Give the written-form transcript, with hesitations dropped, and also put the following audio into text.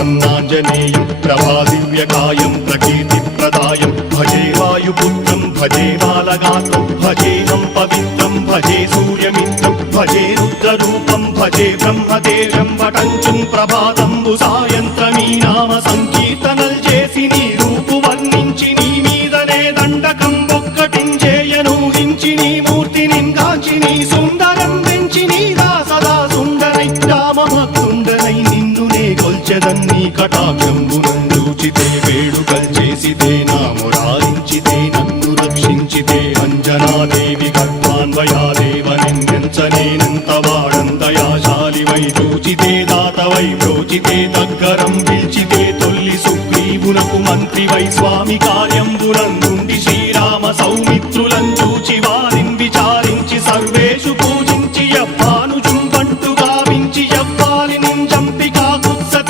प्रसन्नाञ्जनेयं प्रभादिव्यकायं प्रकीर्तिप्रदायं भजे वायुपुत्रं भजे बालगात्रं भजेऽहं पवित्रं भजे सूर्यमित्रं भजे रुद्ररूपं भजे ब्रह्मदेवं वटञ्चुं प्रभाతంబు సాయంత్రమీ నామ సంకీర్తనల్ చేసి నీ రూపు వర్ణించి నీ మీదనే దండకం ఒక్కటించేయను హించి నీ మూర్తిని గాంచి నీ సుందరం పెంచి నీ సదా సుందరై రామభక్తుండనై నిన్నునే కొల్చెదన్ని కటాక్షంబునందూచితే వేడుకల్ చేసితే నా మురారించితే నన్ను రక్షించితే అంజనాదేవి గర్భాన్వయాదేవనెంచనేనంత వాడంతయాశాలివై చూచితే దాతవై ప్రోచితే దగ్గరం పిలిచితే తొల్లి సుగ్రీవునకు మంత్రివై స్వామి కార్యంబునందుండి శ్రీరామ సౌమిత్రులం చూచి